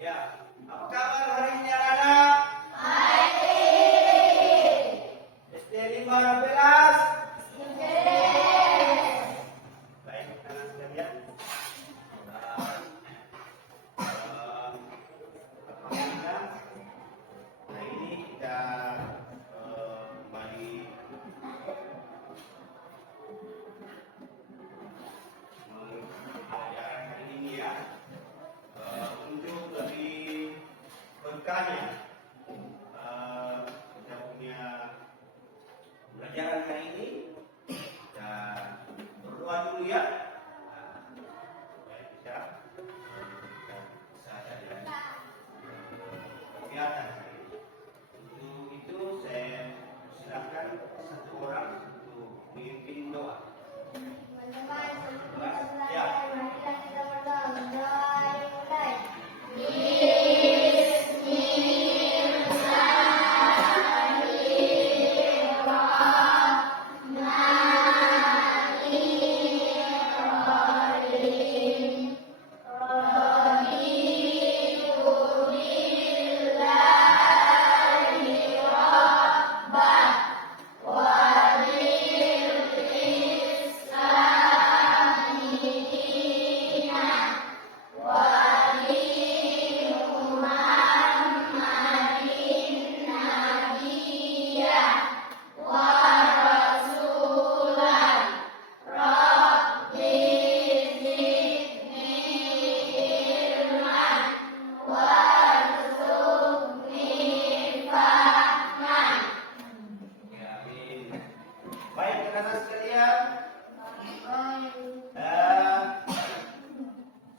Ya, apa kabar hari ini anak-anak? SD 5 belas. Baik, anak sekalian. Alhamdulillah, hari ini kita kembali pelajaran hari ini ya. Untuk lebih berkahnya kita punya pelajaran hari ini, kita berdoa dulu ya. Supaya kita bisa jadi kegiatan hari ini. Untuk itu saya silakan satu orang untuk memimpin doa. Ya. Baik, anak-anak sekalian,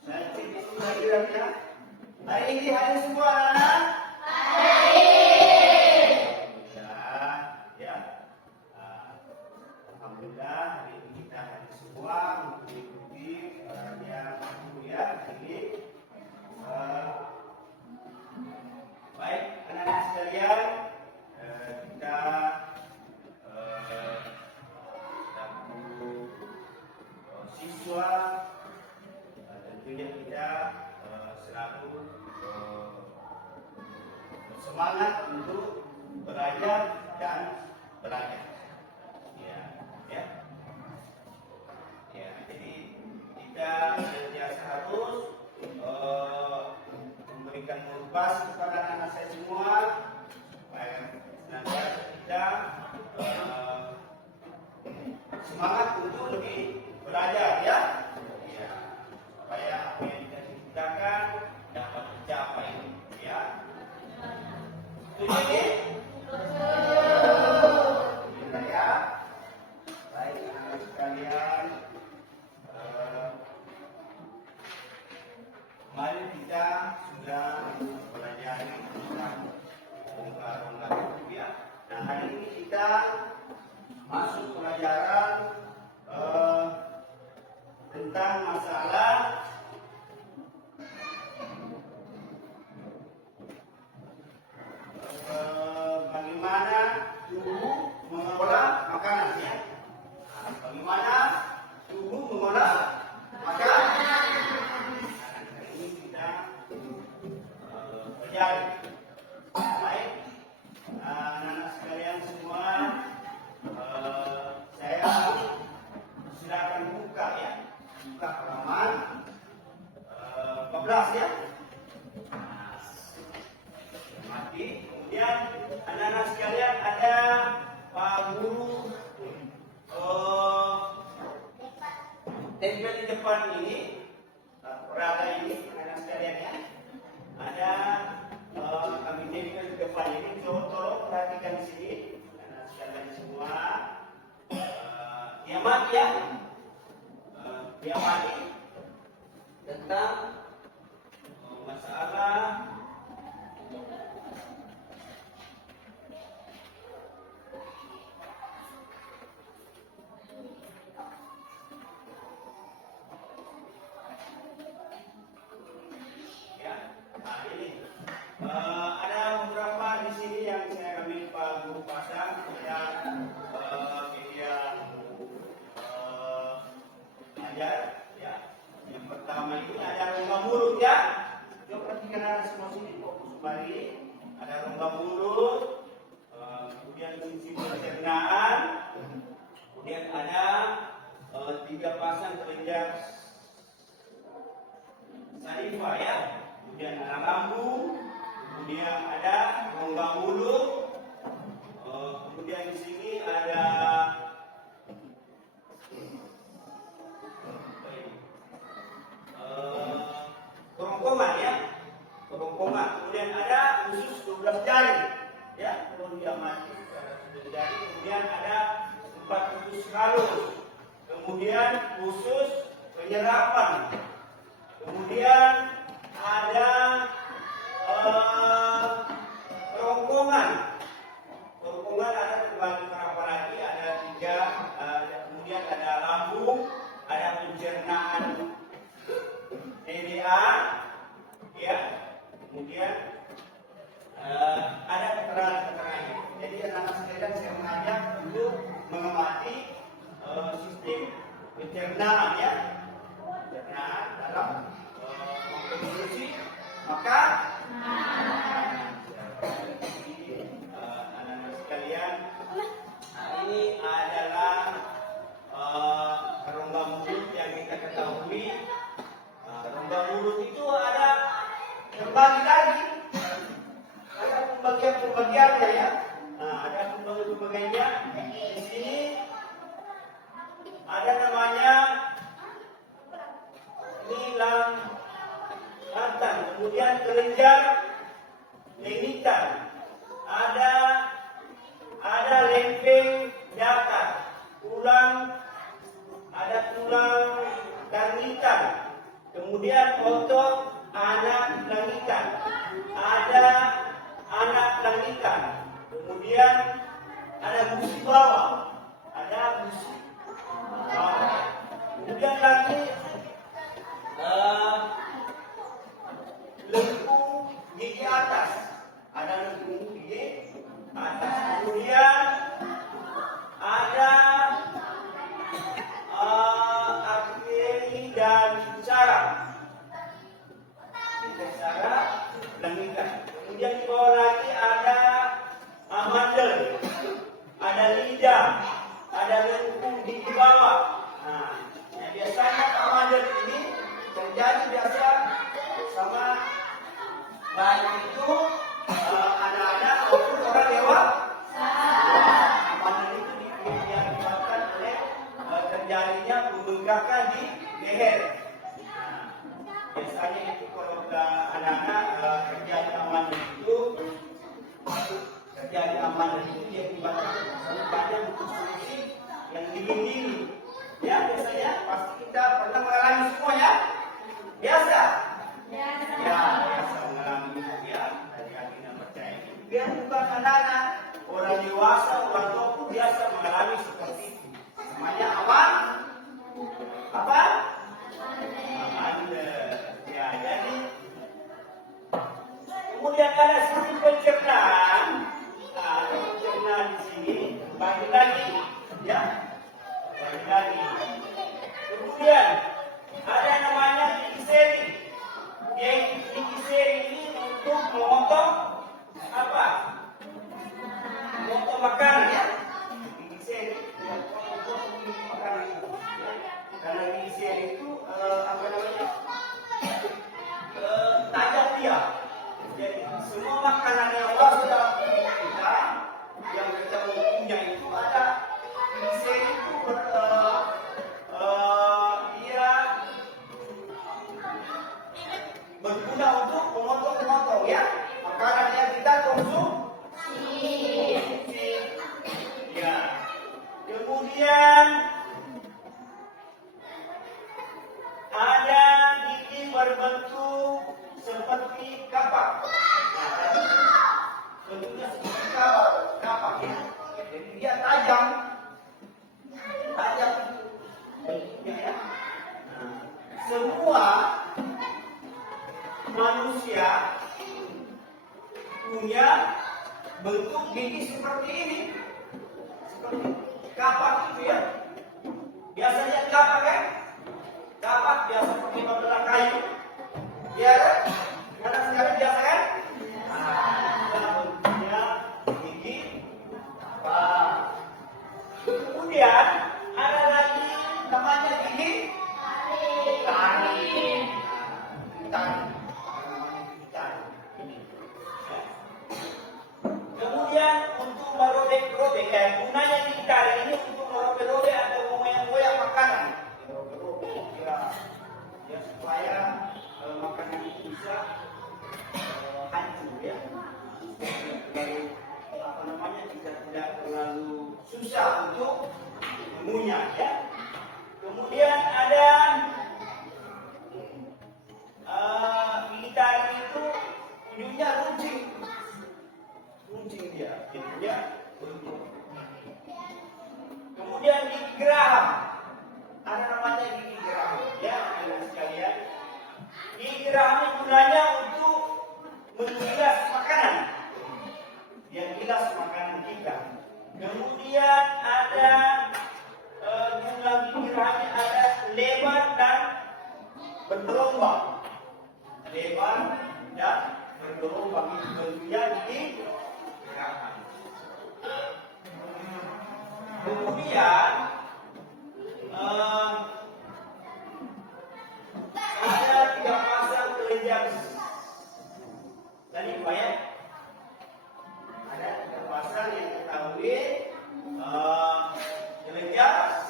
saya cek dulu hadirannya. Hari ini hadir semua anak-anak? Ya. Alhamdulillah, hari ini kita hadir semua untuk mengikuti yang kuliah ini. Baik, anak-anak sekalian, kita siswa tentunya kita selalu bersemangat untuk belajar dan belajar. Ya, jadi kita senantiasa harus memberikan motivasi kepada anak-anak saya semua supaya senantiasa kita semangat untuk lebih belajar ya, supaya apa yang kita ciptakan dapat tercapai ya. Setuju ya? Ya. Baik anak sekalian, kemarin kita sudah belajar tentang rongga-rongga hidup ya. Nah hari ini kita masuk pelajaran tentang masalah bagaimana tubuh mengolah makanan ya. Bagaimana tubuh mengolah makanan. Ini kita pelajari. Baik, anak-anak sekalian semua, saya silakan buka ya. Buka halaman 14 ya. Mati. Kemudian anak-anak sekalian ada Pak Guru tempel di depan ini, perada ini anak sekalian ya. Ada kami tempel di depan ini. Tolong perhatikan di sini anak sekalian semua. Kiamat ya. Kiamat tentang masalah ya. Nah, ini ada beberapa di sini yang saya ambil Pak Guru pasang dan media ajar ya. Yang pertama ini ada rongga mulut ya. Coba perhatikan anak semua sini, fokus kembali. Ada rongga mulut, kemudian sisi pencernaan, kemudian ada 3 pasang kelenjar saliva ya, kemudian ada lambung, kemudian ada rongga mulut, kemudian di sini ada kerongkongan ya, kerongkongan, kemudian ada usus 12 jari ya, kalau dia mati jari, kemudian ada 4 usus halus, kemudian usus penyerapan, kemudian ada kerongkongan, kerongkongan ada berbagi berapa lagi, ada 3, kemudian ada lambung, ada pencernaan TDA ya, kemudian ada keterangan-keterangan. Jadi anak-anak sekalian saya mengajak untuk mengamati sistem pencernaan ya, pencernaan dalam konsumsi. Maka anak-anak sekalian, ini adalah rongga mulut yang kita ketahui. Rongga mulut itu ada terbagi lagi, ada pembagian-pembagiannya ya. Nah, ada pembagian-pembagiannya. Di sini ada namanya nilang batang, kemudian kelenjar lengitan, ada lempeng datar, ada tulang langitan, kemudian otot anak langitan, ada anak langitan, kemudian ada gusi bawah, kemudian lagi lengkung gigi atas, ada lengkung gigi atas, kemudian ada arteri dan saraf, langitan. Kemudian di bawah lagi ada amandel, ada lidah, ada lengkung gigi bawah. Nah, biasanya amandel ini terjadi biasa sama baik itu anak-anak maupun orang dewasa. Amandel itu diakibatkan oleh terjadinya pembengkakan di leher. Nah, biasanya itu kalau anak-anak terjadi amandel itu diakibatkan sama badan fungsi yang dingin-dingin. Ya, biasanya pasti kita pernah mengalami semua ya. Biasa mengalami ya. Hati-hati dan percaya. Biar bukan anak-anak, orang dewasa, orang tua pun biasa mengalami seperti itu. Namanya apa? Ya, jadi kemudian ada sistem pencernaan. Nah, pencernaan di sini bagi lagi, ya. Bagi lagi. Kemudian ada namanya gigi seri. Gigi seri ini untuk memotong apa? Memotong makanan ya. Gigi seri untuk makanan itu. Karena gigi seri itu apa namanya? Tajam dia. Jadi semua makanan yang sudah kita yang kita punya itu ada gigi seri itu dia berguna untuk memotong-memotong ya makanan yang kita konsumsi. Ya. Kemudian ada gigi berbentuk seperti kapak. Nah, bentuknya seperti kapak ya. Jadi dia tajam bentuknya ya. Nah, semua manusia punya bentuk gigi seperti ini, seperti kapak itu ya. Biasanya kapak kan? Kapak biasa pakai babelan kayu. Ya, Anak-anak sekarang biasa kan? Bentuknya gigi apa? Kemudian ada lagi namanya gigi taring. Kemudian untuk merobek-robek, gunanya gigi taring ini untuk merobek-robek atau mengoyak-ngoyak makanan. Merobek-robek ya supaya makanan itu bisa hancur ya. Apa namanya tidak terlalu susah untuk mengunyah ya. Kemudian ada gigi taring itu ujungnya runcing dia, ujungnya runcing. Kemudian gigi geraham, ada namanya gigi geraham ya anak sekalian. Gigi geraham ini gunanya untuk menggilas makanan. Dia gilas makanan kita. Kemudian ada guna gigi geraham ada lebar dan bergelombang. Lebar dan bergelombang itu bentuknya gigi geraham. Kemudian ada 3 pasang kelenjar tadi Pak ya. Ada 3 pasang yang ketahui kelenjar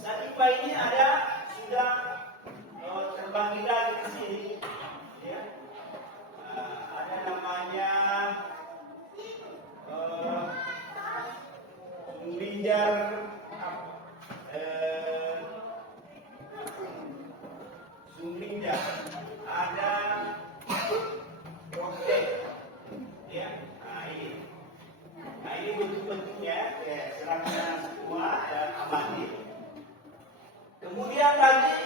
saliva ini ada sudah terbagi lagi di sini ya. Ada namanya sumber sumber ada proses ya. Nah ini bentuk-bentuknya ya, serangga semua dan amati. Kemudian lagi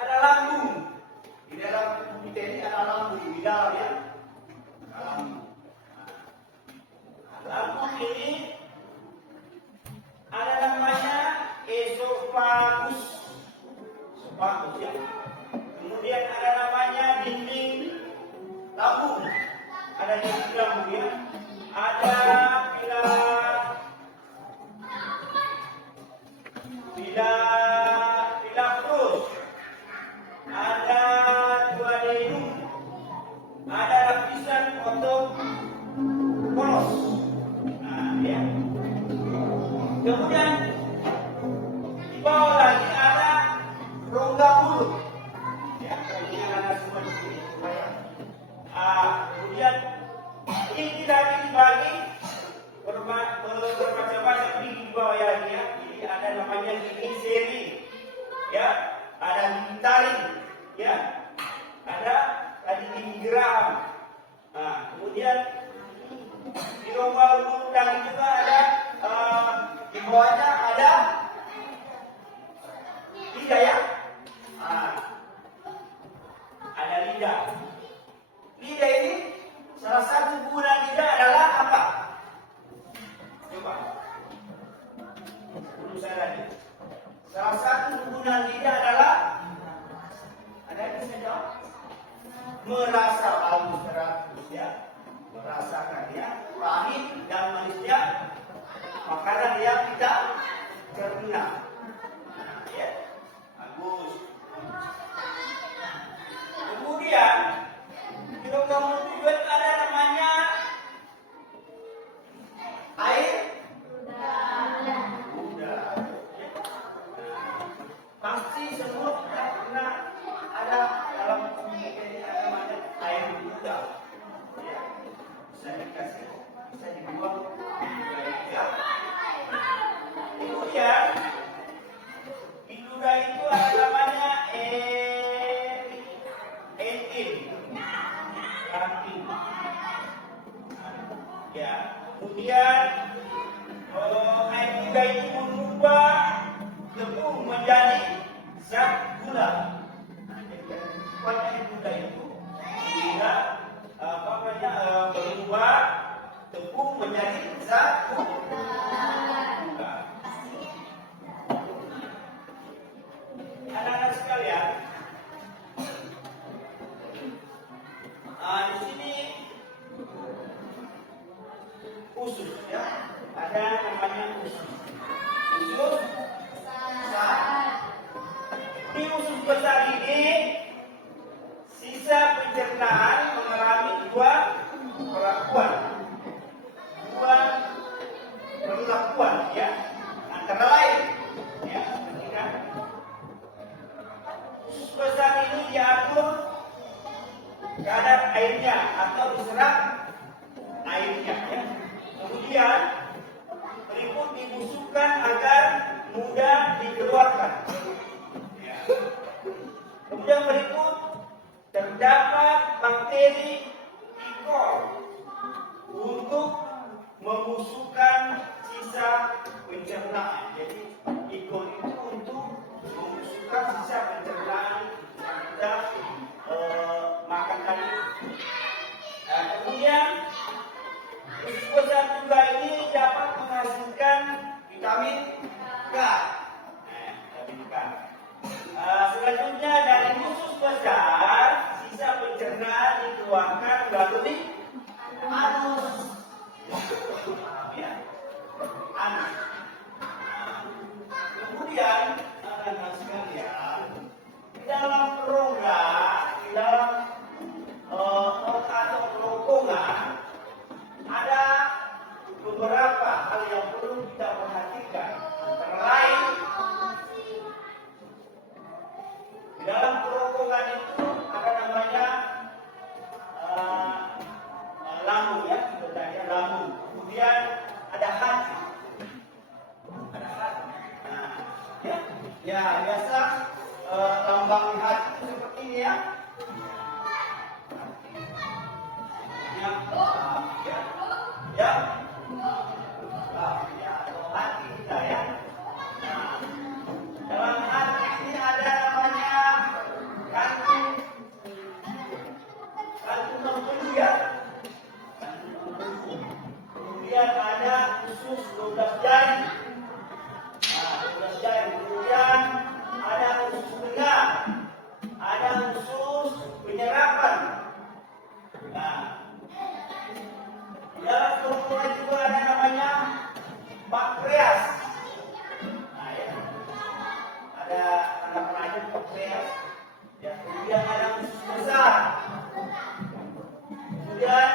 ada lambung. Di dalam tubuh kita ini ada lambung di dalam ya. Lambung ini ada namanya esophagus ya. Kemudian ada namanya dinding lambung. Ada dinding lambung ya. Ada pilar perut. Ada duodenum. Ada lapisan otot polos. Nah, ya. Kemudian di bawah lagi ada rongga mulut. Ya, ini ada semua di sini supaya. Kemudian ini lagi dibagi bermacam-macam gigi di bawah lagi ya. Jadi ada namanya gigi seri, ya. Ada gigi taring, ya. Ada tadi gigi geraham. Nah, kemudian di rongga mulut lagi juga ada di bawahnya ada lidah ya. Ada lidah. Lidah ini salah satu guna lidah adalah apa? Coba. Sebelum saya lagi. Salah satu guna lidah adalah ada yang bisa jawab? Merasa bau teratus ya. Merasakan ya. Pahit dan manisnya makanan yang kita cerna. Ya. Bagus. Kemudian di rongga mulut juga ada namanya air udara. Pasti semua kita pernah ada dalam tubuh ini ada namanya air udara. Ya. Bisa dikasih, bisa dibuang. Ya. Kemudian di ludah itu ada namanya ya. Kemudian air ludah itu mengubah tepung menjadi zat gula. Supaya air ludah itu tidak berubah tepung menjadi zat gula. Anak-anak sekalian, Di sini usus ya. Ada namanya usus. Usus besar. Di usus besar ini sisa pencernaan mengalami dua perlakuan ya, antara lain ya, ketika usus besar ini diatur kadar airnya atau diserap airnya ya. Kemudian berikut dibusukkan agar mudah dikeluarkan ya. Kemudian berikut terdapat bakteri E. coli untuk membusukkan sisa pencernaan. Jadi E. coli itu untuk membusukkan sisa pencernaan yang kita makan tadi. Nah, kemudian usus besar juga ini dapat menghasilkan vitamin K. Vitamin K. Selanjutnya dari usus besar sisa pencernaan dikeluarkan melalui anus. Ya, anus. Kemudian anak-anak sekalian, di dalam rongga, di dalam otak atau kerongkongan ada beberapa hal yang perlu kita perhatikan. Antara lain, di dalam kerongkongan itu ada namanya lambung ya, sebenarnya lambung. Kemudian ada hati. Ada hati. Nah, ya biasa lambang hati itu seperti ini ya. Ya, atau hati kita ya. Nah, dalam hati ini ada namanya kantung bengkulu ya. Kemudian ada usus 12 jari. Nah, 12 jari. Kemudian ada usus tengah. Ada usus penyerapan. Nah, di dalam kerongkongan juga ada namanya pankreas. Nah, ya. Ada anak-anaknya pankreas. Ya, kemudian ada usus besar. Kemudian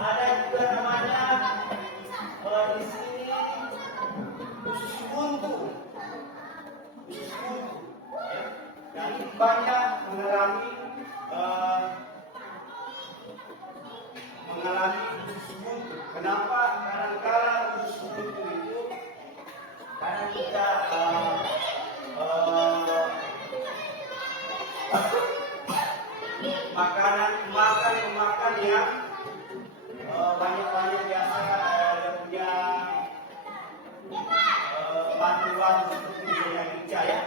ada juga namanya di sini usus buntu. Usus buntu. Ya. Yang banyak mengalami usus buntu. Kenapa? Kadang-kala usus buntu itu karena kita makan yang banyak biasa yang punya bantuan seperti misalnya gica ya,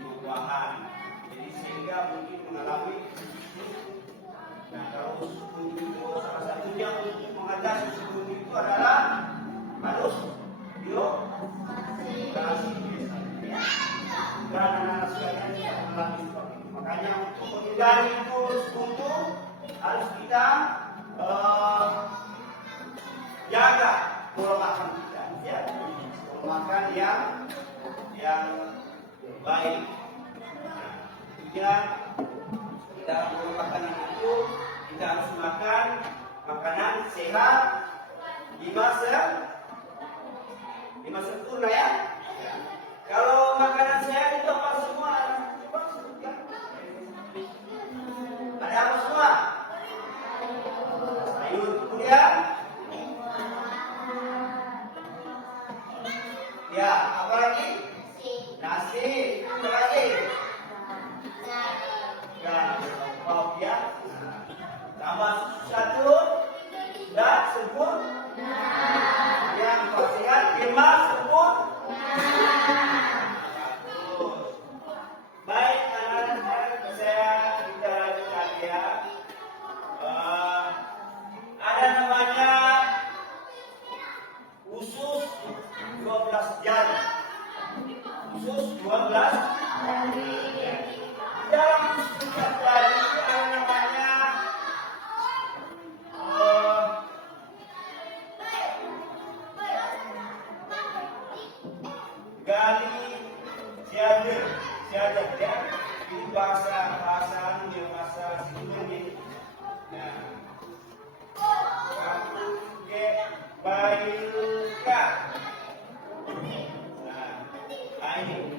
buah-buahan. Jadi sehingga mungkin mengalami. Nah, kalau usus buntu itu salah satunya untuk mengatasi usus buntu itu adalah harus biokurasi biasanya. Dan anak-anak sekalian tidak mengalami seperti itu. Makanya untuk menghindari usus buntu harus kita jaga pola makan kita, ya, pola makan yang baik. Kemudian dalam pola makanan itu kita harus makan makanan sehat, 5 sempurna ya. Kalau makanan sehat itu apa semua? Coba sebutkan. Ada apa semua? Sayur, kemudian ya, apa lagi? Nasi, apa lagi? Ya, tambah satu dan sempurna. Yang sehat, 5 sempurna. Baik, anak-anak saya kita lanjutkan ya. Ada namanya usus 12 jari. Usus 12 Dalam usus dari itu ada namanya gali siader ya. Ini bahasa Sunda ini. Nah, bailka. Nah, ini.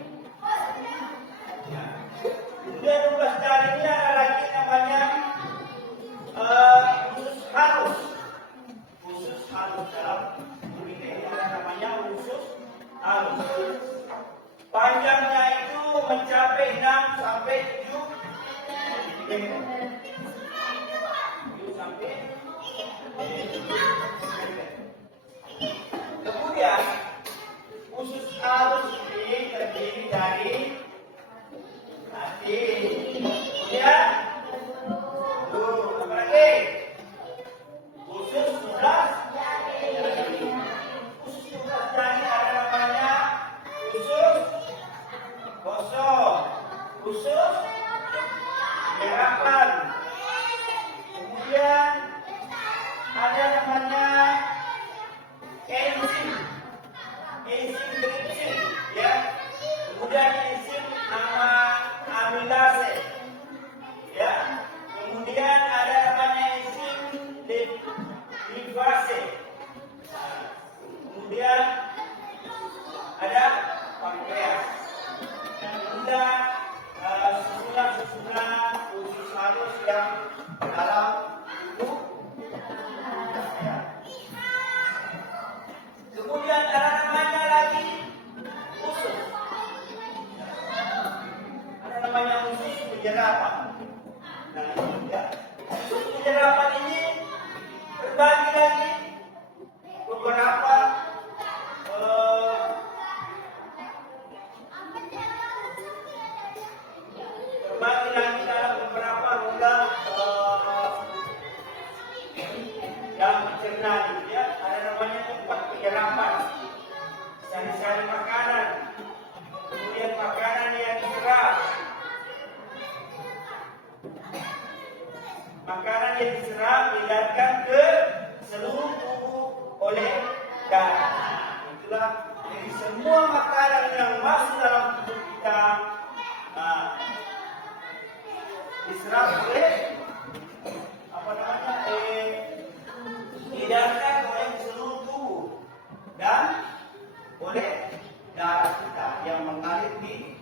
Nah, kemudian tugas dari ini ada lagi namanya usus halus. Usus halus dalam ini ada namanya usus halus. Panjangnya itu mencapai 6 sampai 7 cm. 7 sampai 7 cm. Kemudian usus halus ini terdiri dari hati. Kemudian apa lagi? Usus 12 jari. Usus 12 jari ada namanya usus kosong, usus gerakan. Kemudian ada namanya enzim tripsin, ya. Kemudian enzim nama amilase, ya. Kemudian ada namanya enzim lipase. Kemudian ada pankreas. Kemudian susunan usus halus yang dalam tubuh. Kemudian ada namanya lagi usus. Ada namanya usus penyerapan. Nah, ya. Usus penyerapan ini berbagi lagi beberapa dalam beberapa rongga yang mencerna, ya. Ada namanya tempat penyerapan sari-sari makanan, kemudian makanan yang diserap, diedarkan ke seluruh tubuh oleh darah. Itulah jadi semua makanan yang masuk dalam tubuh kita diserap oleh diedarkan oleh seluruh tubuh dan oleh darah kita yang mengalir di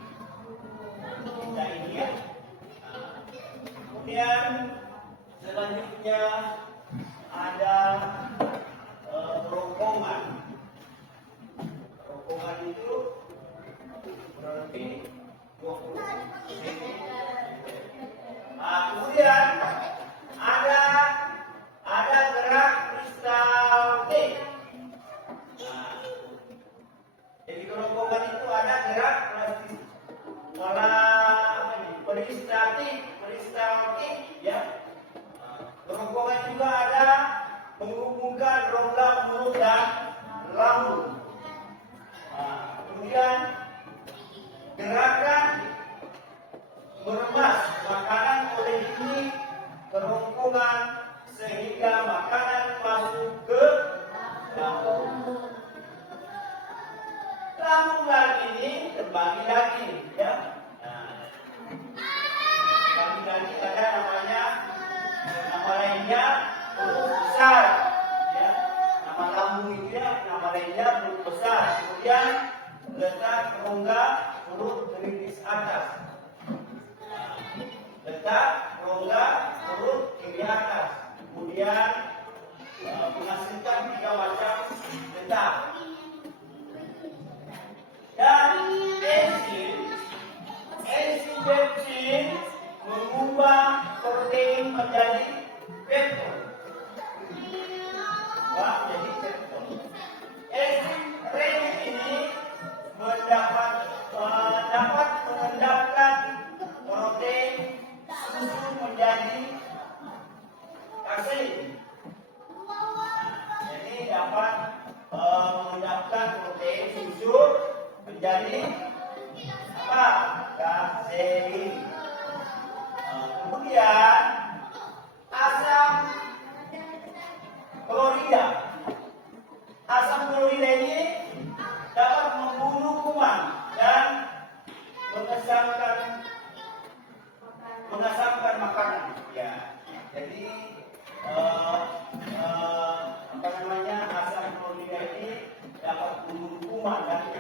kita ini, ya. Kemudian selanjutnya ada kerongkongan. Kerongkongan itu berarti 20 cm. Kemudian ada gerak peristaltik. Jadi kerongkongan itu ada gerak peristaltik, ya. Kerongkongan juga ada menghubungkan rongga mulut dan lambung. Kemudian gerakan meremas makanan oleh ini kerongkongan sehingga makanan masuk ke lambung. Lambung lagi ini terbagi lagi, ya. Terbagi lagi ada namanya nama lainnya perut besar, ya. Nama lambung itu, ya, nama lainnya perut besar. Kemudian letak rongga perut geritis atas. Letak rongga perut kiri atas. Kemudian menghasilkan 3 macam letak. Dan enzim pepsin mengubah protein menjadi peptid. Jadi peptid. Enzim renin ini dapat mengendapkan mengasamkan makanan. Ya, jadi apa namanya, asam klorida ini dapat membunuh dan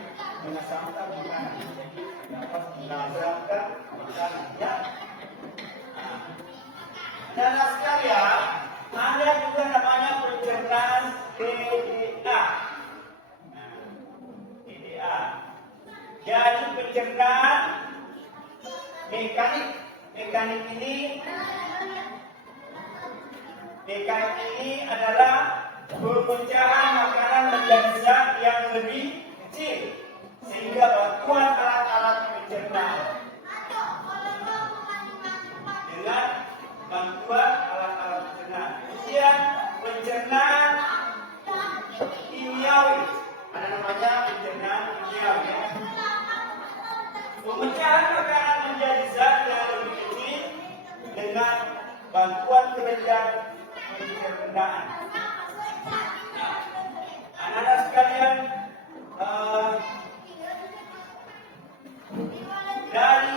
mengasamkan makanan. Jadi dapat mengasamkan makanan. Ya. Dan sekalian, ada juga namanya pencernaan TDA. TDA. Jadi pencernaan mekanik ini adalah pemecahan makanan menjadi zat yang lebih kecil sehingga bantuan alat-alat pencernaan kemudian pencernaan kimiawi, ada namanya pencernaan kimiawi. Pemecahan makanan menjadi zat yang lebih kecil dengan bantuan kelenjar pencernaan. Anak-anak sekalian, dari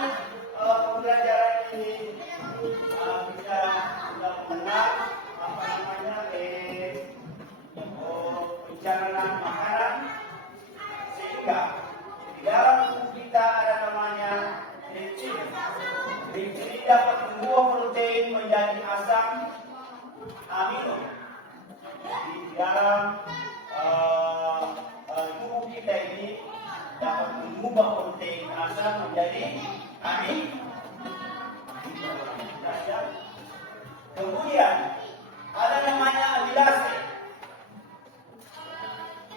pembelajaran ini kita sudah mengenal apa namanya pencernaan makanan, sehingga di dalam tubuh kita ada namanya lectin. Lectin ini dapat mengubah protein menjadi asam amino. Di dalam tubuh kita ini dapat mengubah protein asam menjadi amino. Kemudian ada namanya amilase.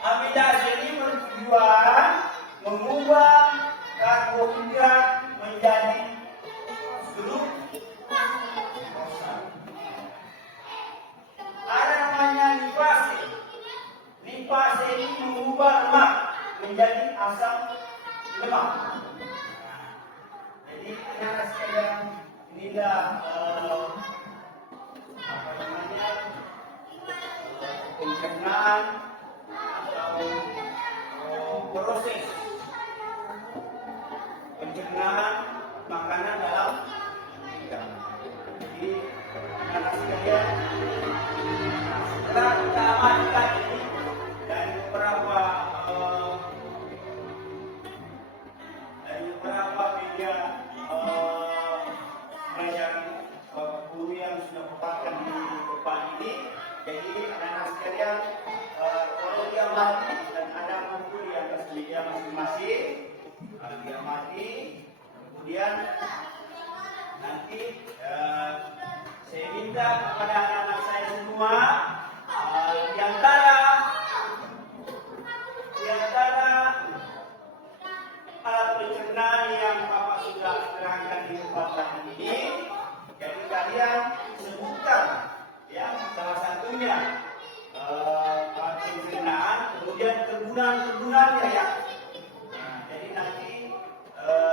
Amilase ini bertujuan mengubah karbohidrat menjadi glukosa. Ada namanya lipase. Lipase ini mengubah lemak menjadi asam lemak. Jadi anak sekalian, inilah apa namanya pencernaan atau proses pencernaan makanan dalam kita. Jadi anak sekalian, setelah kita amalkan ini dari beberapa media pelajaran guru yang sudah berpakat di depan ini. Jadi anak-anak sekalian, kalau dia mati dan ada buku di atas meja masing-masing, dia mati, kemudian nanti saya minta kepada anak-anak saya semua di antara alat pencernaan yang Bapak sudah terangkan di tempat ini, jadi kalian sebutkan ya salah satunya alat pencernaan, kemudian kegunaannya ya. Nah, jadi nanti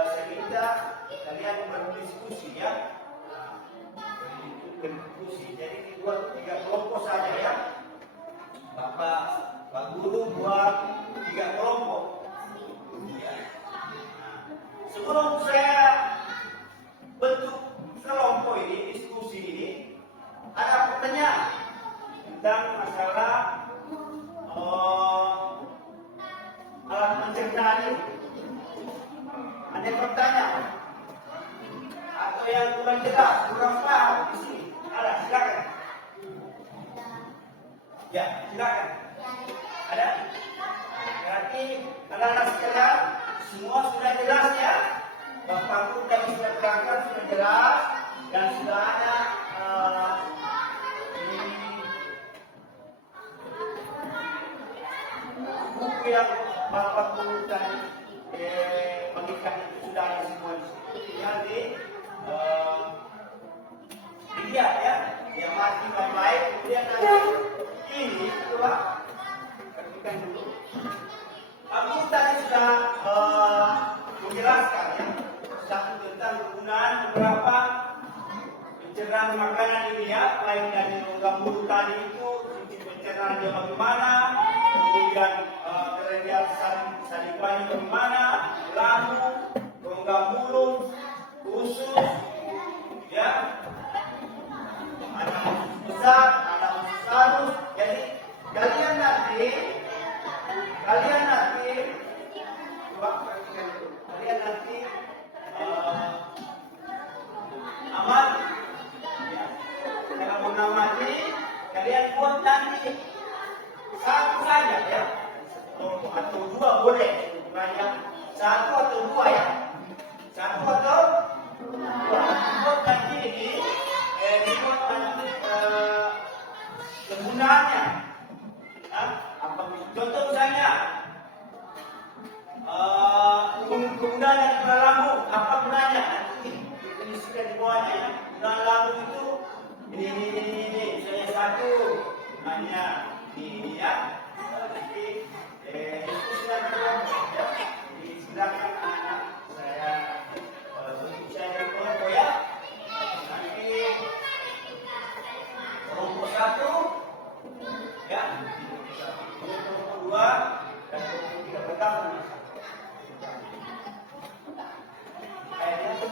saya minta kalian berdiskusi ya. Berdiskusi. Jadi dibuat 3 kelompok saja ya. Pak Guru buat 3 kelompok. Ya. Sebelum saya bentuk kelompok ini, diskusi ini, ada pertanyaan tentang masalah alat pencernaan ini. Ada pertanyaan atau yang kurang jelas, kurang paham di sini? Ada, silakan. Ya, silakan. Ada? Berarti anak-anak sekalian semua sudah jelas ya. Bapak Guru tadi sudah terangkan, sudah jelas, dan sudah ada buku yang Bapak Guru tadi bagikan itu sudah ada semua di situ. Tinggal dilihat ya, dia mati baik-baik, kemudian nanti ini coba perhatikan dulu. Aku tadi sudah menjelaskan ya satu tentang penggunaan beberapa pencernaan makanan ini ya, baik dari logam mulut tadi itu fungsi pencernaannya bagaimana, kemudian kelenjar saliva bagaimana, lambung, rongga mulut,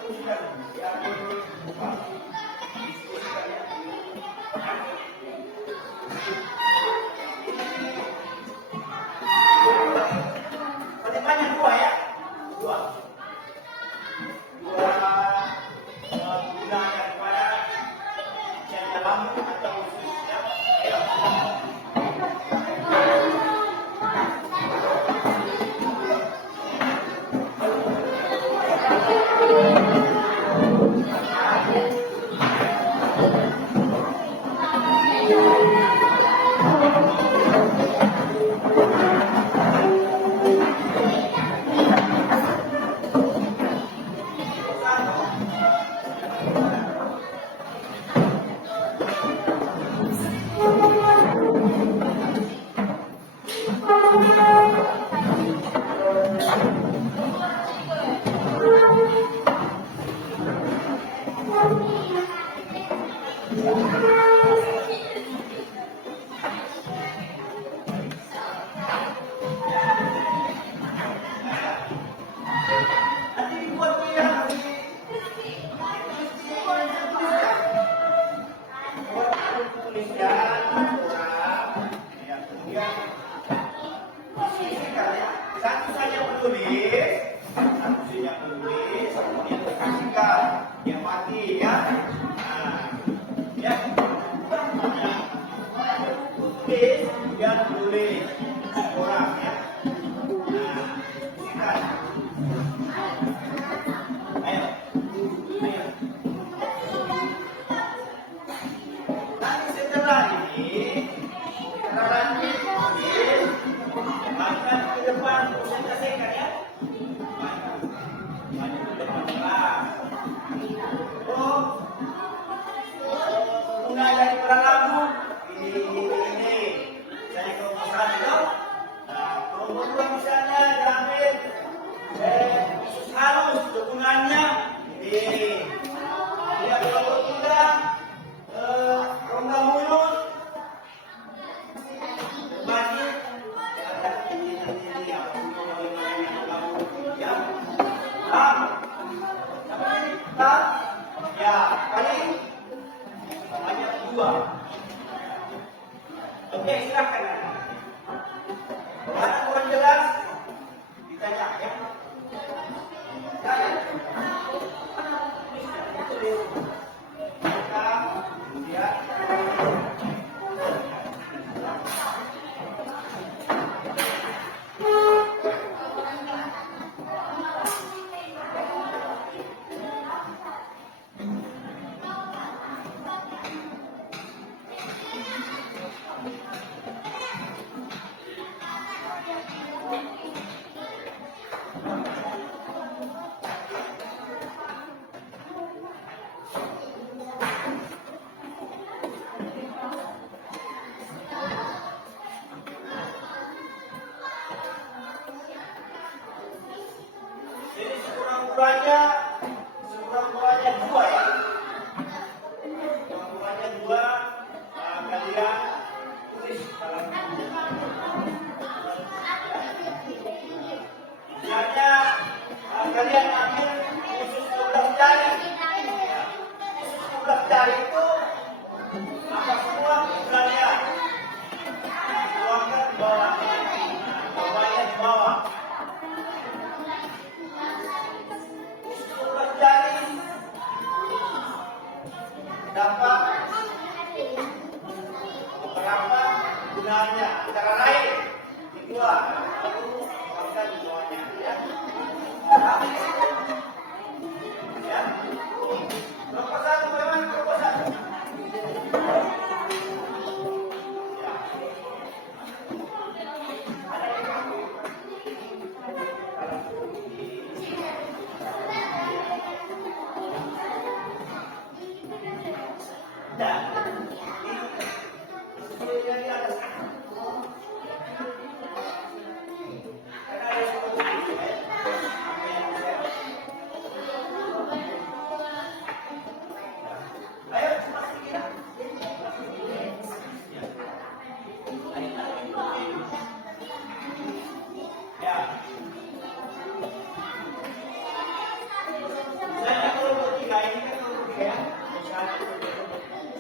diskusikan, diatur, diskusikan ya. Pertimbangannya dua ya, dua gunanya kepada yang dalam atau khusus ya. Satu saja menulis, kemudian terkasihkan, yang mati ya. Nah, ya, tulis, kemudian menulis orang ya. Nah, sikat. Ayo, ayo. Nanti setelah ini, maka ke depan presentasikan ya. Maju ke depan kelas. Oh, mulai dari lagu ini. Saya kelompok satu. Nah, kelompok dua misalnya diambil khusus halus dukungannya ini. Dia kelompok tiga rongga mulut. Ya, kali banyak dua. Oke, silakan. Kalau ada kurang jelas, ditanya ya. Tanya. Kemudian sekurang-kurangnya dua ya. Sekurang-kurangnya dua kalian tulis dalam buku. Misalnya kalian ambil khusus 12 jari. Khusus 12 jari itu maka semua ukurannya dituangkan di bawah. Bawahnya di bawah. Jari dapat beberapa gunanya antara lain dua akan di bawahnya ya. Ya. Nomor satu bagaimana nomor satu? Ya. Ada yang kamu?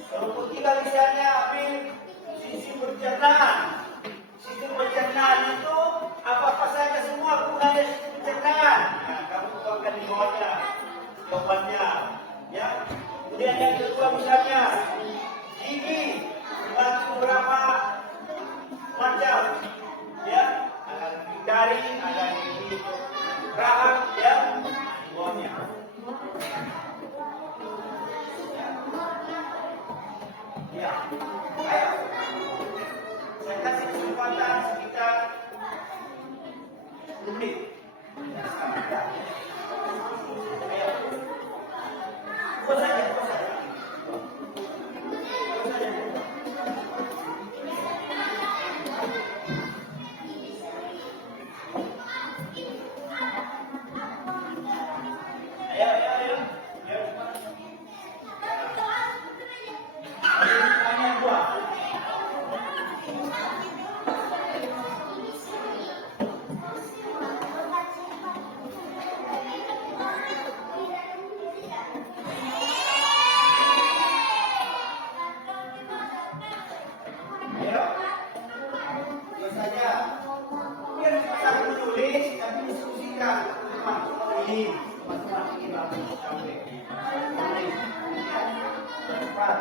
Kelompok tiga misalnya ambil sistem pencernaan. Sistem pencernaan itu apa-apa saja semua gunanya sistem pencernaan. Nah, kamu tuangkan di bawahnya jawabannya. Ya. Kemudian yang kedua misalnya gigi membantu berapa macam? Ya, ada gigi taring, ada gigi rahang, ya, di bawahnya. Ya, ayo. Saya kasih kesempatan sekitar 10 menit. Ayo. Buat saja, buat saja. Buat saja. Ayo, ayo, ayo. Ayo. Pertanyaan dua. Ayo. Buat saja. Biar kita menulis tapi diskusikan teman-teman ini. Teman-teman ini bagus sampai. Menulis. Cepat.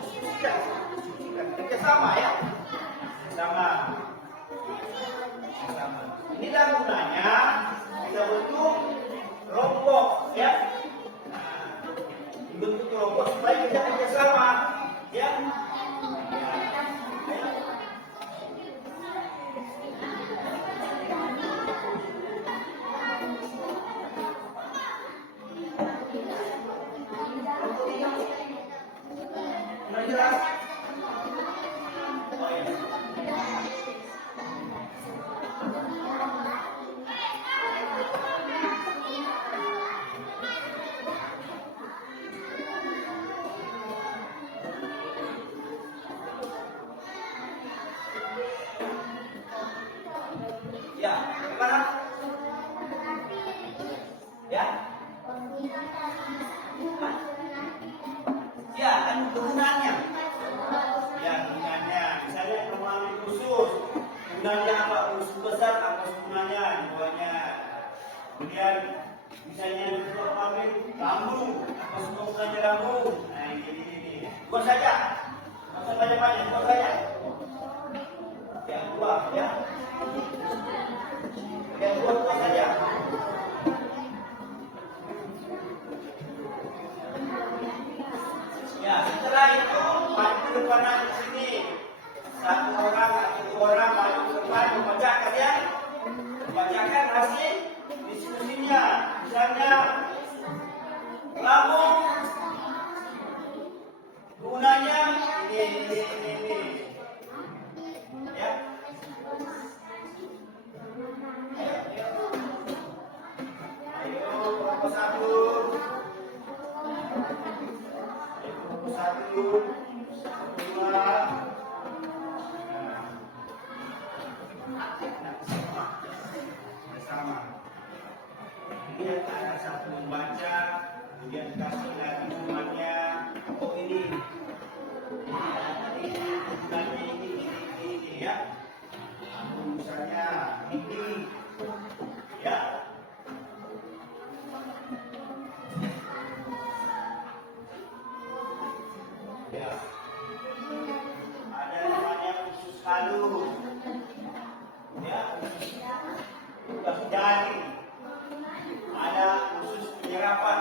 Diskusikan. Kerjasama ya. Sama. Inilah gunanya kita bentuk kelompok ya. Nah, dibentuk kelompok supaya kita kerjasama ya. Sudah jelas? Oh, ya. Ya, gimana? Ya? Ya, kan kegunaannya. Ya, kegunaannya. Misalnya pemahaman khusus. Gunanya apa? Khusus besar apa gunanya? Di bawahnya. Kemudian misalnya untuk pemahaman lambung. Apa semua gunanya lambung? Nah, ini. Buat saja. Masa banyak-banyak. Buat saja. Yang dua, ya. Yang dua buat saja. Ya, setelah itu maju ke depan di sini. Satu orang atau dua orang maju ke depan membacakan ya. Membacakan hasil diskusinya. Misalnya lambung gunanya ini. Ya. Ayo, kelompok satu. Satu, dua, sama. Kemudian ada satu membaca, kemudian kasih lagi semuanya. Oh ini ya. Misalnya ini, ya. Ya. Ada namanya usus halus. Ya. Usus jari. Ada usus penyerapan.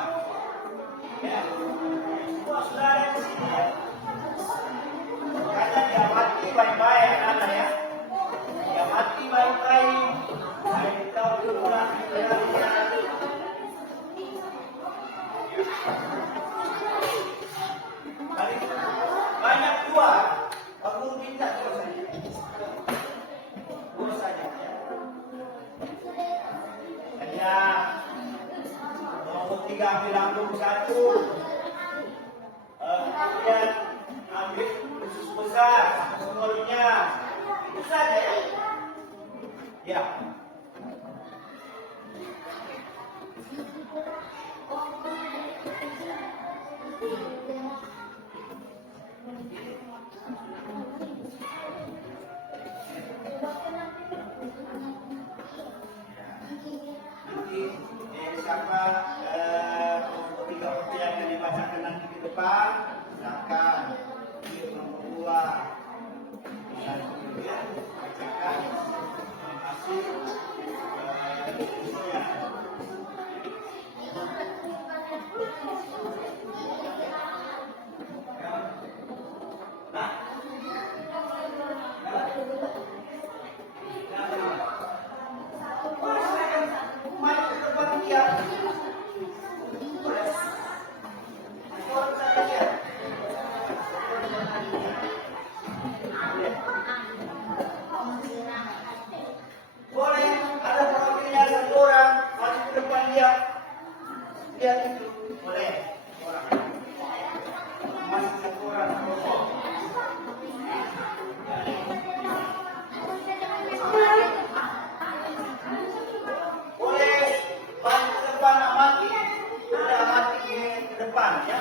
Ya. Semua sudah ada di sini ya. Makanya diamati baik-baik anak ya. Diamati baik-baik. Saya tahu berulang sebenarnya. Banyak dua, aku minta dua saja. Dua saja ya. Hanya nomor 3 ambil lambung 1. Kemudian ambil usus besar sama semuanya. Itu saja ya. Ya. lihat itu boleh orang masih satu orang rokok. Boleh balik ke depan amati, ada amati ke depan ya.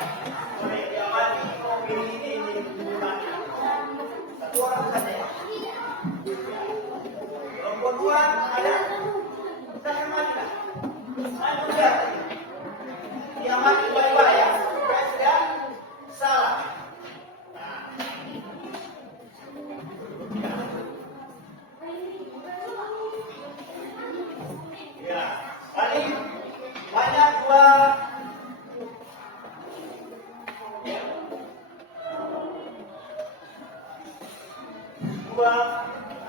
Boleh diamati mobil ini satu orang saja. Kelompok dua ada, saya mati lah. Saya lihat. Yang mati baik-baik ya, saya sudah salah. Ya, paling banyak dua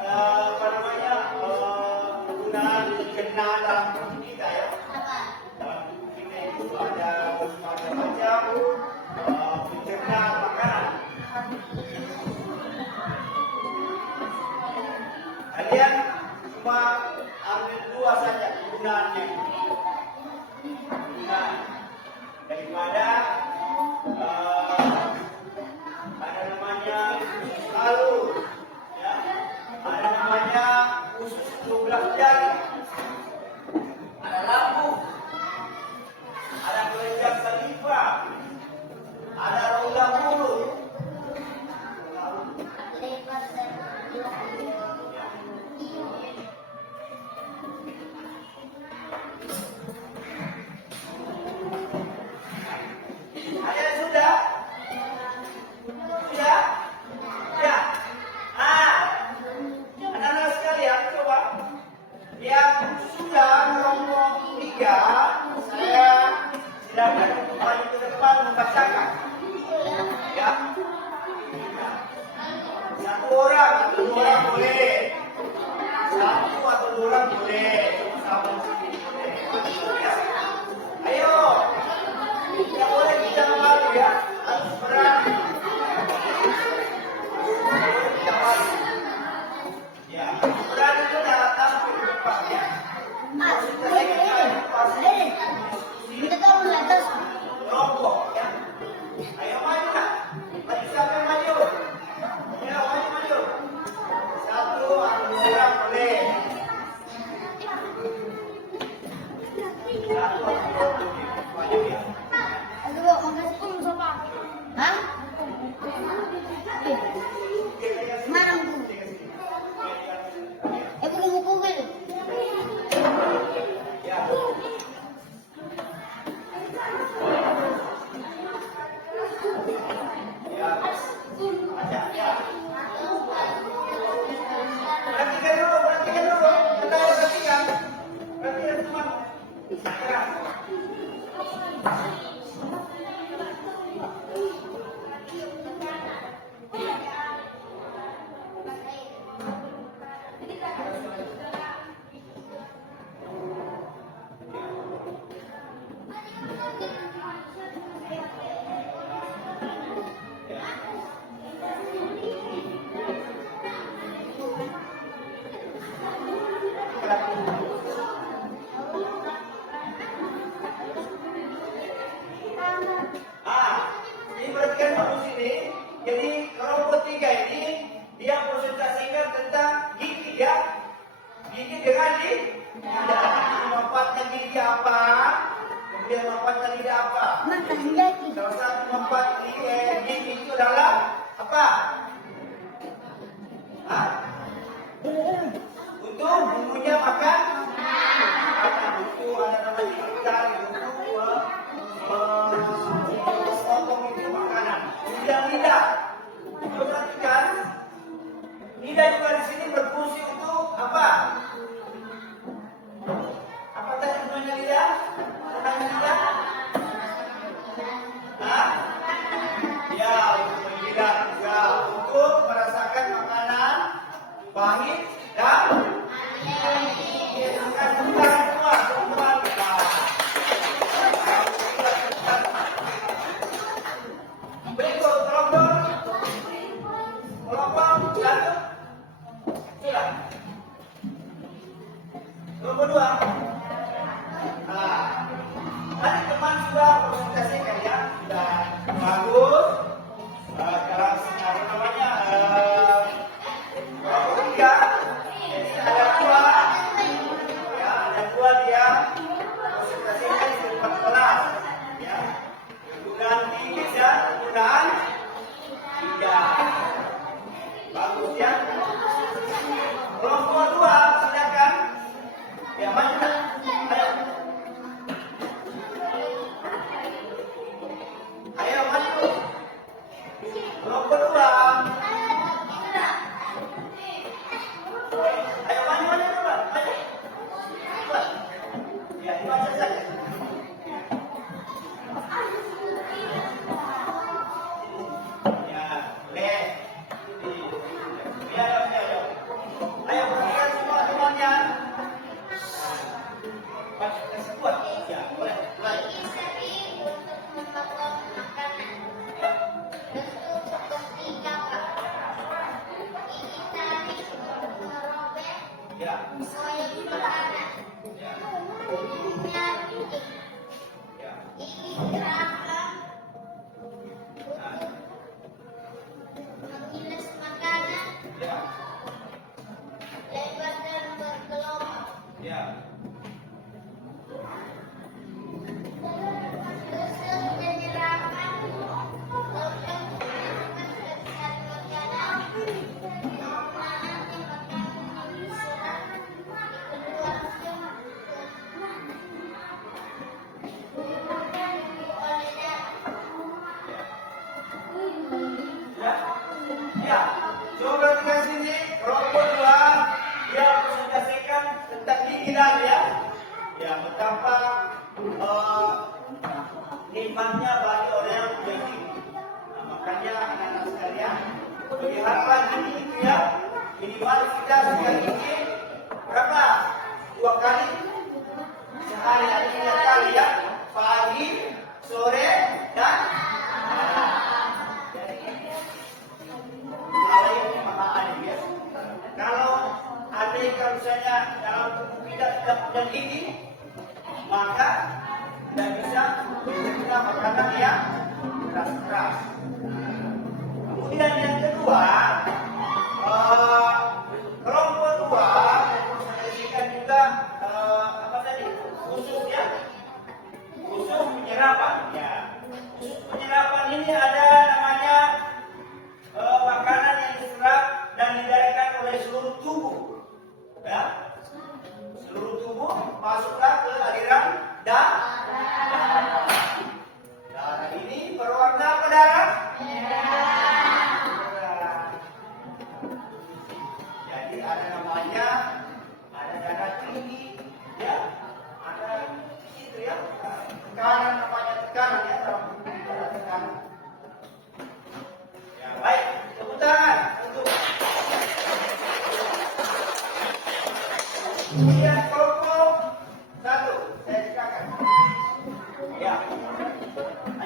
apa namanya penggunaan kena dalam tubuh kita ya. Dalam tubuh kita itu ada macam pencerna makanan. Kalian cuma ambil dua saja penggunaannya. Penggunaan daripada ada namanya kalung. Ada namanya usus 12 jari, ada lambung, ada kelenjar saliva, ada rongga mulut. Ada sudah? Sudah? Ya. Anak-anak sekalian, coba yang sudah kelompok 3, saya silakan kembali ke depan membacakan. Ya, satu orang atau dua orang boleh, satu atau dua orang boleh, sama sendiri boleh. Ya. Ayo, tidak boleh kita malu ya, harus berani. Tidak malu. Ya, berani itu dalam tampil ke depan ya. Kita tahu atas kelompok ya. Ayo maju lah. Maju siapa yang maju? Ayo maju. Satu atau dua orang boleh. Satu atau dua orang boleh. Maju ya. Aduh, makasih om sopa. Hah? Mana buku? Buku-buku gitu. Ya. Ya. Baca ya. Perhatikan dulu. Kita perhatikan. Perhatikan teman. Sekarang. Ini perhatikan dulu sini. Jadi kelompok 3 ini dia presentasikan tentang gigi ya. Gigi dengan manfaatnya gigi apa? Kemudian manfaatnya lidah apa? Salah satu manfaat gigi itu adalah apa? Untuk bumbunya makan. Itu ada namanya ikan, potong itu makanan. Kemudian lidah. Perhatikan, lidah juga di sini berfungsi untuk apa? Apa tadi namanya lidah? Namanya lidah? Ya, untuk lidah juga untuk merasakan makanan pahit dan sudah presentasikan ya, sudah bagus. Dalam apa namanya tiga, jadi ada dua, ya ada dua dia presentasikan di depan kelas, ya. Penggunaan gigi dan penggunaan lidah. Bagus ya. Kelompok dua silakan. Ya maju. Ayo. Ayo maju. Kelompok dua. Ayo maju maju coba. Maju. Coba. Ya dibaca saja. Ya, boleh. Ya, ya, ya. Ayo perhatikan semua temannya. Baca sebuah. Ya, boleh. Mulai. Gigi sering untuk memotong makanan. Bentuk seperti kakak. Gigi tarik untuk merobek Ya. soil makanan. Ya. Giginya ringkih. Ya. Gigi geraham Nah, mengiris makanan ya. lebar dan bergelombang. Ya. Usus penyerapan logam kebesaran makanan. Penggunaan makanan diserap di kedua sumber. Oleh darah. Ya. Ya. Coba perhatikan sini, kelompok dua dia presentasikan tentang gigi lagi ya. Ya, betapa nikmatnya bagi orang yang punya gigi. Nah, makanya anak-anak sekalian, pelihara gigi itu ya, minimal kita sikat gigi berapa? 2 kali sehari, ada 3 kali ya, pagi, sore, dan hal ini mahal ya. Kalau andai misalnya dalam tubuh kita tidak punya gigi, maka tidak bisa mencerna makanan yang keras-keras. Kemudian yang kedua, kelompok dua mempresentasikan juga apa tadi? Usus ya, usus penyerapan ya. Usus penyerapan ini ada namanya makanan yang diserap dan didarikan oleh seluruh tubuh, ya. Seluruh tubuh masuklah ke aliran darah. Darah ini berwarna apa darah? Merah. Jadi ada namanya, ada darah tinggi, ya. Ada itu ya, tekanan namanya tekanan ya, darah tekanan. Ya, baik, tepuk tangan untuk kemudian kelompok satu, saya silakan. Ya,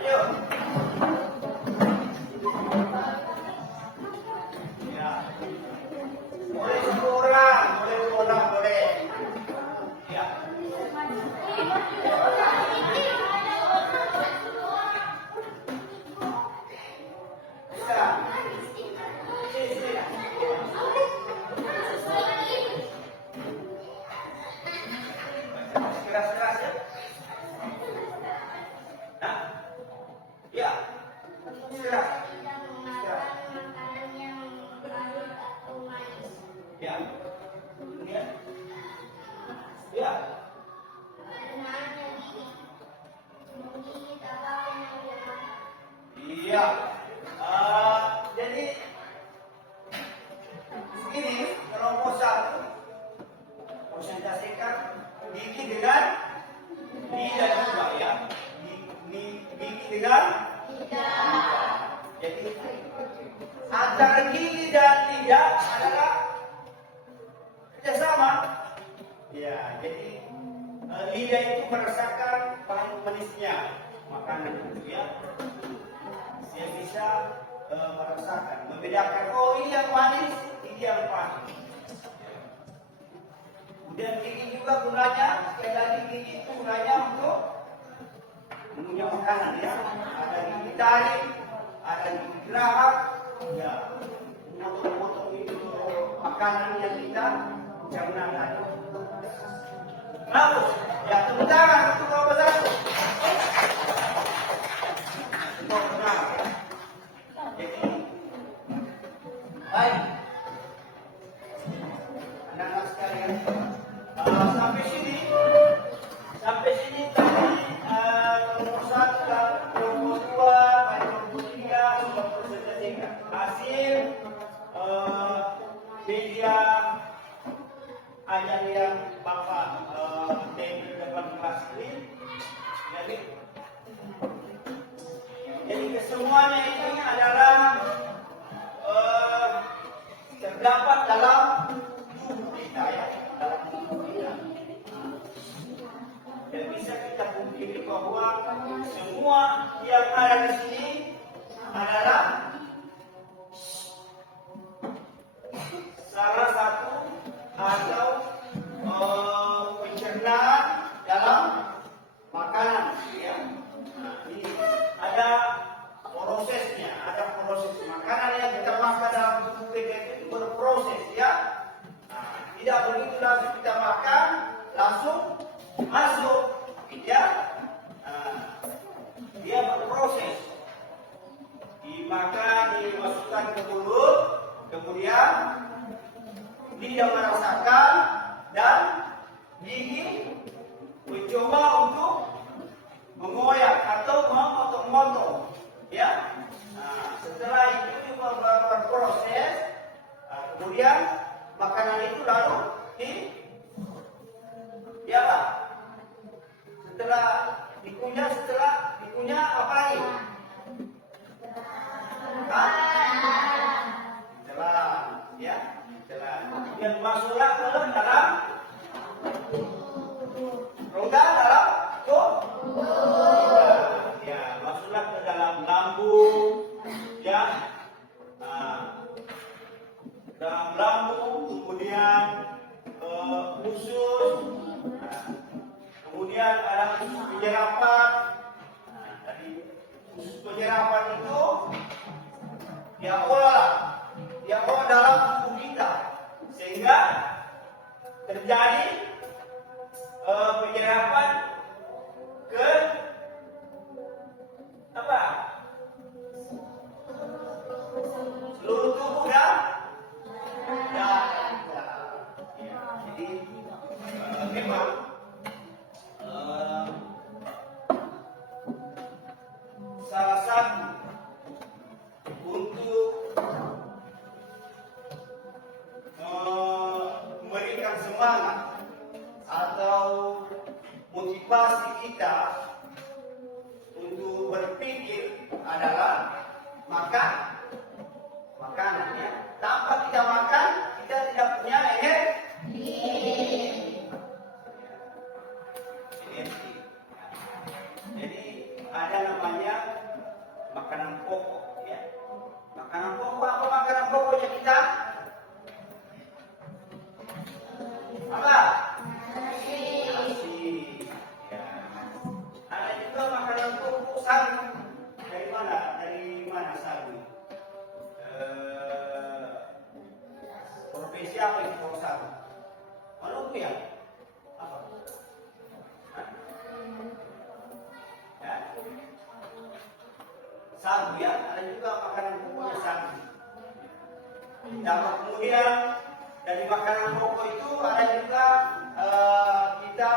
ayo. Ya, boleh satu orang, boleh. Ya. Bisa. Sini. Keras-keras ya. Nah, ya. Keras. Tidak memakan makanan yang mengandung atau manis. Ya. Kemudian. Ya. Penggunaannya gigi. Menggigit apapun yang dimakan. Iya. Jadi ini kelompok satu presentasikan gigi dengan lidah juga ya. Gigi dengan lidah. Jadi antara gigi dan lidah adalah kerjasama. Ya, jadi lidah itu merasakan pahit manisnya makanan itu ya. Dia bisa merasakan, membedakan, oh ini yang manis, ini yang pahit. Kemudian gigi juga gunanya, sekali lagi gigi itu gunanya untuk punya makanan ya. Ada gigi tarik, ada gigi gerahak, ya. Potong-potong itu makanan yang kita jangan tadi. Lalu, ya tepuk tangan untuk Bapak satu. Jadi, baik. Anak-anak sekalian, sampai sini tadi nomor 1, nomor 2, nomor 3, nomor 3 hasil media ayat yang Bapak tempel depan kelas ini. Jadi kesemuanya ini adalah terdapat dalam tubuh kita ya, dalam tubuh kita. Dan bisa kita pungkiri bahwa semua yang ada di sini adalah salah satu atau pencernaan dalam makanan ya. Ini ada prosesnya, ada proses makanan yang kita makan dalam tubuh kita itu berproses ya. Tidak begitu langsung kita makan langsung masuk ya. Dia berproses, dimakan, dimasukkan ke mulut, kemudian lidah merasakan dan gigi mencoba untuk mengoyak atau memotong-motong ya. Setelah itu berproses, kemudian makanan itu lalu Pak? Setelah dikunyah apa lagi? Telan ya, telan. Kemudian masuklah ke dalam rongga dalam ya, masuklah ke dalam lambung ya. Dalam lambung, kemudian usus, kemudian ada usus penyerapan. Tadi usus penyerapan itu dia olah dalam tubuh kita sehingga terjadi penyerapan ke apa? Seluruh tubuh dan ya. Jadi memang salah satu untuk memberikan semangat atau motivasi kita untuk berpikir adalah makanan ya. Tanpa kita makan, kita tidak punya energi. Jadi ada namanya makanan pokok ya. Makanan pokok apa makanan pokoknya kita? Apa? Nasi. Ya. Ada juga makanan pokok sagu. Dari mana sagu? Profesi apa itu pokok sagu? Maluku ya? Apa? Ya. Sagu ya, ada juga makanan pokoknya sagu. Dan kemudian dari makanan pokok itu ada juga kita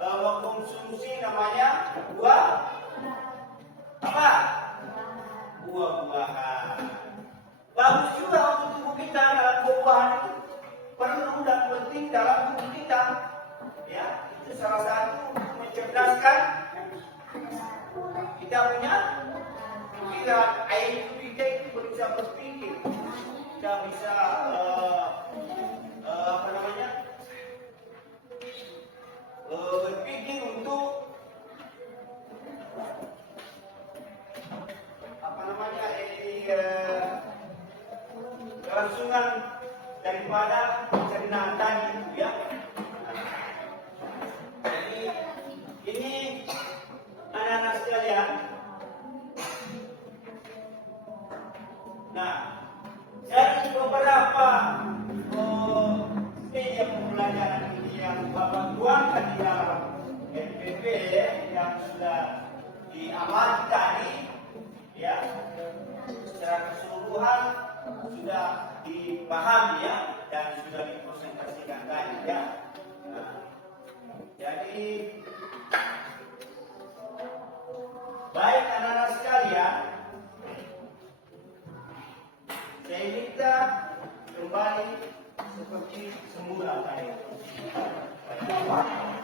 mengkonsumsi namanya buah-buahan. Bagus juga untuk tubuh kita dalam buah-buahan itu perlu dan penting dalam tubuh kita. Ya, itu salah satu mencerdaskan kita punya pikiran, IQ kita itu bisa berpikir, kita bisa berpikir untuk kelangsungan daripada pencernaan tadi ya. Jadi ini anak-anak sekalian amati tadi, ya, secara keseluruhan sudah dipahami ya dan sudah dipresentasikan tadi ya. Nah, jadi baik anak-anak sekalian, saya minta kembali seperti semula tadi. Itulah hari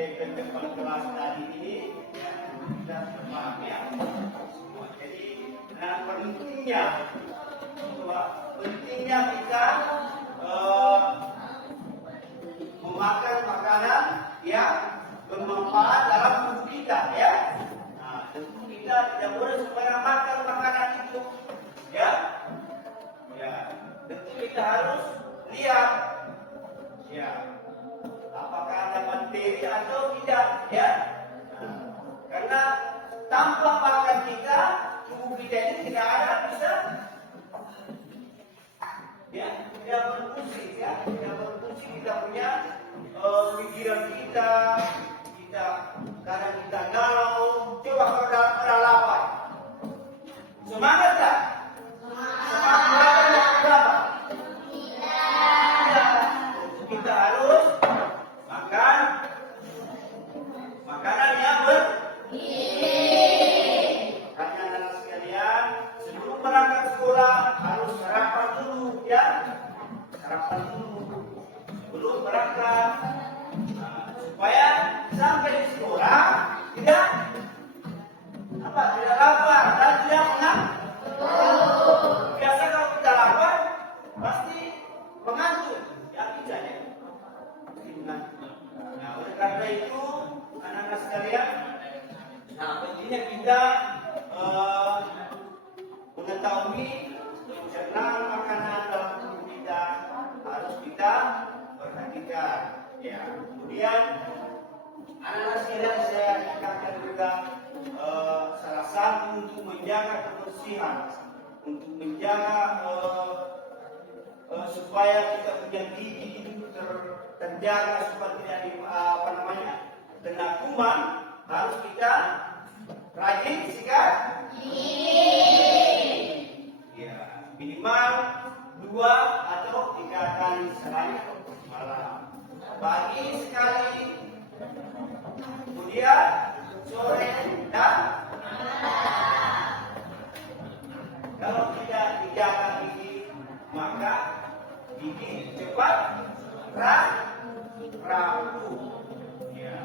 di depan kelas tadi ini ya, kita sudah paham ya semua. Jadi pentingnya kita memakan makanan yang bermanfaat dalam tubuh kita ya. Nah, tentu kita tidak boleh sembarang makan makanan itu ya. Ya, tentu kita harus lihat ya apakah ada bakteri atau tidak ya. Nah, karena tanpa makan kita tubuh kita ini tidak ada bisa ya tidak berfungsi ya, tidak berfungsi. Kita punya pikiran kita kadang kita galau. Coba kalau ada lapar semangat tak? Semangat berapa? Tidak. Kita harus makan makanan yang Hanya anak sekalian, sebelum berangkat sekolah harus sarapan dulu ya. Sarapan dulu sebelum berangkat. Nah, supaya sampai di sekolah tidak lapar dan tidak mengantuk. Biasa kalau kita lapar pasti mengantuk. Yakin saja. Nah, oleh karena itu anak-anak sekalian, pentingnya kita mengetahui pencernaan makanan dalam tubuh kita harus kita perhatikan. Ya, kemudian anak-anak sekalian saya ingatkan juga salah satu untuk menjaga kebersihan, untuk menjaga supaya kita punya gigi itu terjaga supaya tidak kena kuman, harus kita rajin sikat gigi. Ya, minimal 2 atau 3 kali sehari malam. Pagi sekali, kemudian sore dan malam. Kalau tidak dijaga gigi, maka gigi cepat rapuh. Ya.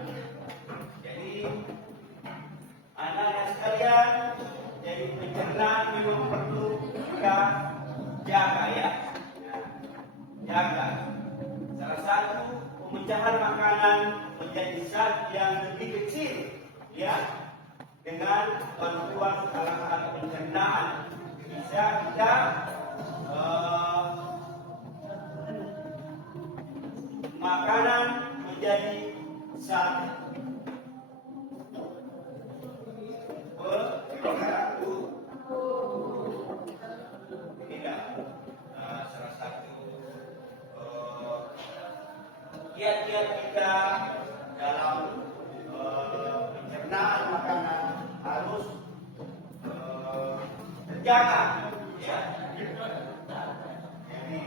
Jadi anak-anak sekalian, jadi pencernaan memang perlu kita jaga ya. Jaga. Salah satu pemecahan makanan menjadi zat yang lebih kecil ya, dengan bantuan alat-alat pencernaan bisa kita makanan menjadi zat tidak. Salah satu kiat-kiat kita dalam pencernaan makanan harus terjaga ya. Jadi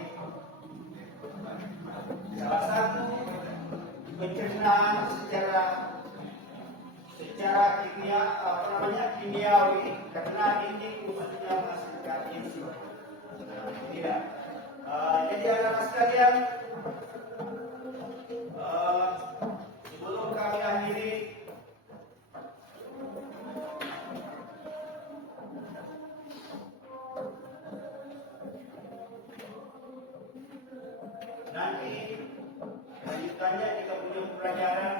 salah satu pencernaan secara kimiawi, karena ini khususnya menghasilkan enzim. Tidak. Jadi anak-anak sekalian, sebelum kami akhiri, nanti lanjutannya kita punya pelajaran